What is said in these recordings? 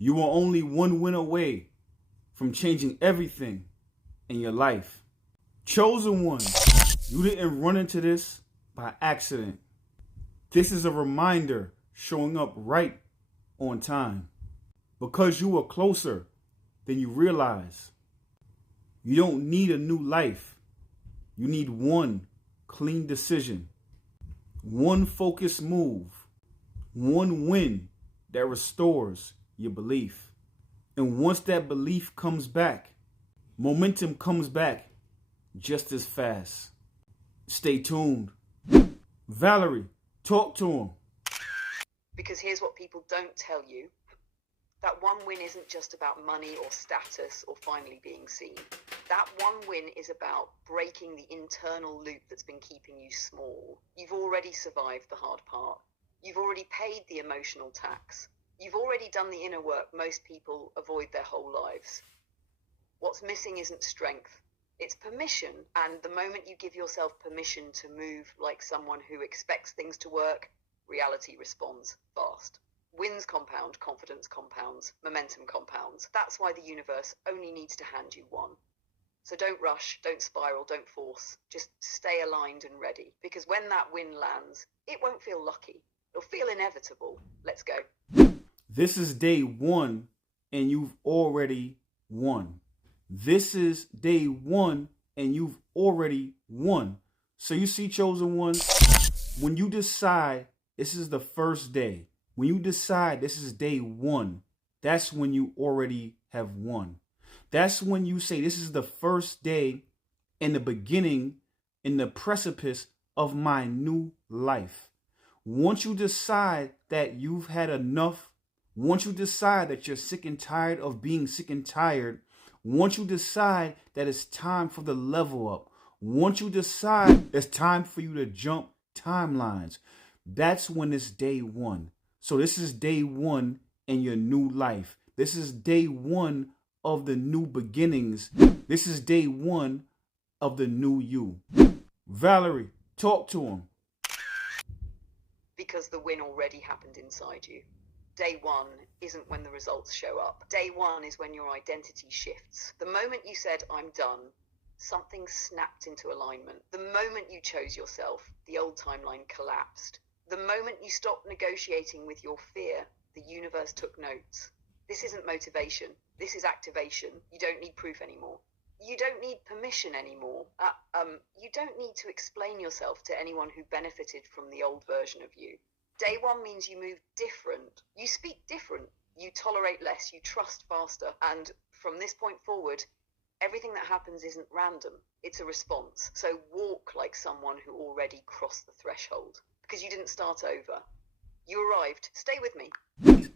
You are only one win away from changing everything in your life. Chosen one, you didn't run into this by accident. This is a reminder showing up right on time because you are closer than you realize. You don't need a new life. You need one clean decision, one focused move, one win that restores your belief. And once that belief comes back, momentum comes back just as fast. Stay tuned. Valerie, talk to him. Because here's what people don't tell you. That one win isn't just about money or status or finally being seen. That one win is about breaking the internal loop that's been keeping you small. You've already survived the hard part. You've already paid the emotional tax. You've already done the inner work most people avoid their whole lives. What's missing isn't strength. It's permission. And the moment you give yourself permission to move like someone who expects things to work, reality responds fast. Wins compound, confidence compounds, momentum compounds. That's why the universe only needs to hand you one. So don't rush, don't spiral, don't force. Just stay aligned and ready. Because when that win lands, it won't feel lucky. It'll feel inevitable. Let's go. This is day one, and you've already won. This is day one, and you've already won. So you see, chosen one, when you decide this is the first day, when you decide this is day one, that's when you already have won. That's when you say this is the first day in the beginning, in the precipice of my new life. Once you decide that you've had enough, once you decide that you're sick and tired of being sick and tired, once you decide that it's time for the level up, once you decide it's time for you to jump timelines, that's when it's day one. So this is day one in your new life. This is day one of the new beginnings. This is day one of the new you. Valerie, talk to him. Because the win already happened inside you. Day one isn't when the results show up. Day one is when your identity shifts. The moment you said, I'm done, something snapped into alignment. The moment you chose yourself, the old timeline collapsed. The moment you stopped negotiating with your fear, the universe took notes. This isn't motivation. This is activation. You don't need proof anymore. You don't need permission anymore. You don't need to explain yourself to anyone who benefited from the old version of you. Day one means you move different. You speak different. You tolerate less. You trust faster. And from this point forward, everything that happens isn't random. It's a response. So walk like someone who already crossed the threshold. Because you didn't start over. You arrived. Stay with me.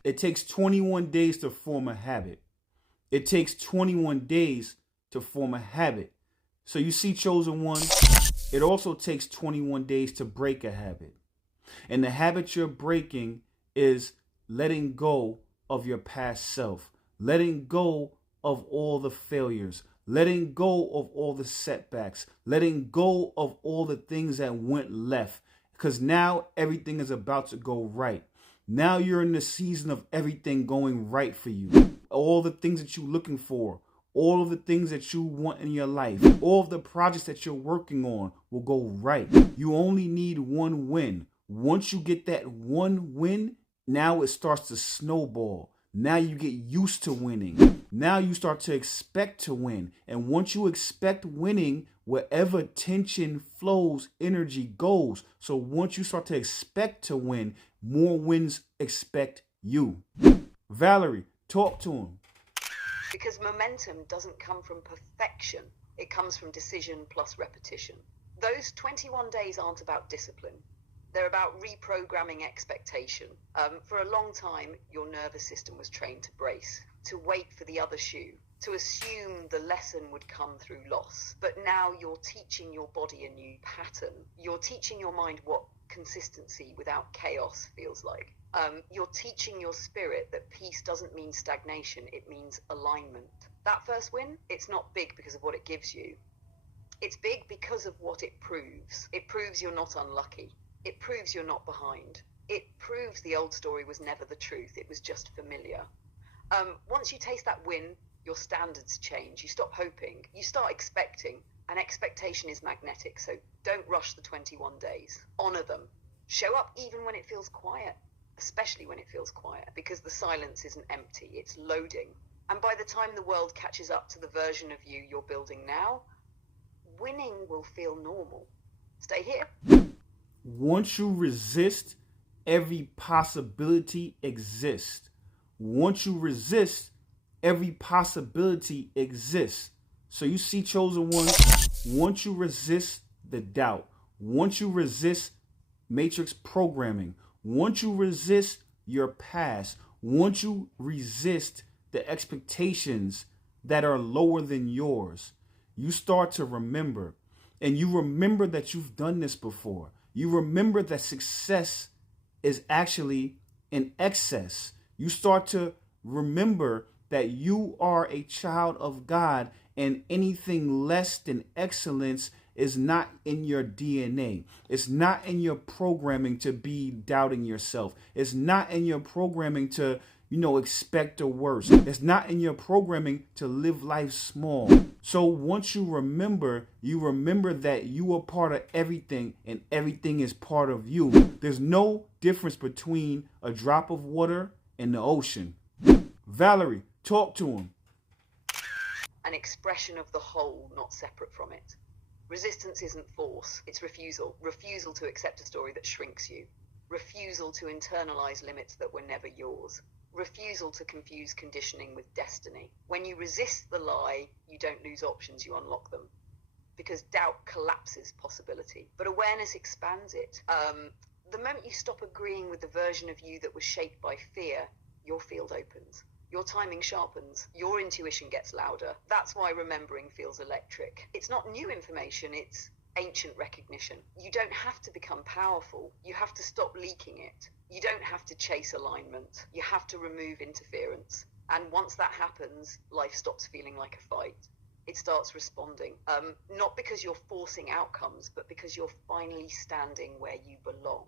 It takes 21 days to form a habit. It takes 21 days to form a habit. So you see, chosen one, it also takes 21 days to break a habit. And the habit you're breaking is letting go of your past self, letting go of all the failures, letting go of all the setbacks, letting go of all the things that went left. Because now everything is about to go right. Now you're in the season of everything going right for you. All the things that you're looking for, all of the things that you want in your life, all of the projects that you're working on will go right. You only need one win. Once you get that one win, now it starts to snowball. Now you get used to winning. Now you start to expect to win. And once you expect winning, wherever tension flows, energy goes. So once you start to expect to win, more wins expect you. Valerie, talk to him. Because momentum doesn't come from perfection. It comes from decision plus repetition. Those 21 days aren't about discipline. They're about reprogramming expectation. For a long time, your nervous system was trained to brace, to wait for the other shoe, to assume the lesson would come through loss. But now you're teaching your body a new pattern. You're teaching your mind what consistency without chaos feels like. You're teaching your spirit that peace doesn't mean stagnation, it means alignment. That first win, it's not big because of what it gives you. It's big because of what it proves. It proves you're not unlucky. It proves you're not behind. It proves the old story was never the truth. It was just familiar. Once you taste that win, your standards change. You stop hoping, you start expecting. And expectation is magnetic, so don't rush the 21 days. Honor them. Show up even when it feels quiet, especially when it feels quiet, because the silence isn't empty, it's loading. And by the time the world catches up to the version of you you're building now, winning will feel normal. Stay here. Once you resist, every possibility exists. Once you resist, every possibility exists. So you see, chosen one, once you resist the doubt, once you resist matrix programming, once you resist your past, once you resist the expectations that are lower than yours, you start to remember. And you remember that you've done this before. You remember that success is actually in excess. You start to remember that you are a child of God, and anything less than excellence is not in your DNA. It's not in your programming to be doubting yourself. It's not in your programming to, expect the worst. It's not in your programming to live life small. So once you remember that you are part of everything and everything is part of you. There's no difference between a drop of water and the ocean. Valerie, talk to him. An expression of the whole, not separate from it. Resistance isn't force, it's refusal. Refusal to accept a story that shrinks you. Refusal to internalize limits that were never yours. Refusal to confuse conditioning with destiny. When you resist the lie, you don't lose options, you unlock them. Because doubt collapses possibility, but awareness expands it. The moment you stop agreeing with the version of you that was shaped by fear, your field opens. Your timing sharpens, your intuition gets louder. That's why remembering feels electric. It's not new information, it's ancient recognition. You don't have to become powerful, you have to stop leaking it. You don't have to chase alignment, you have to remove interference. And once that happens, life stops feeling like a fight. It starts responding, not because you're forcing outcomes, but because you're finally standing where you belong.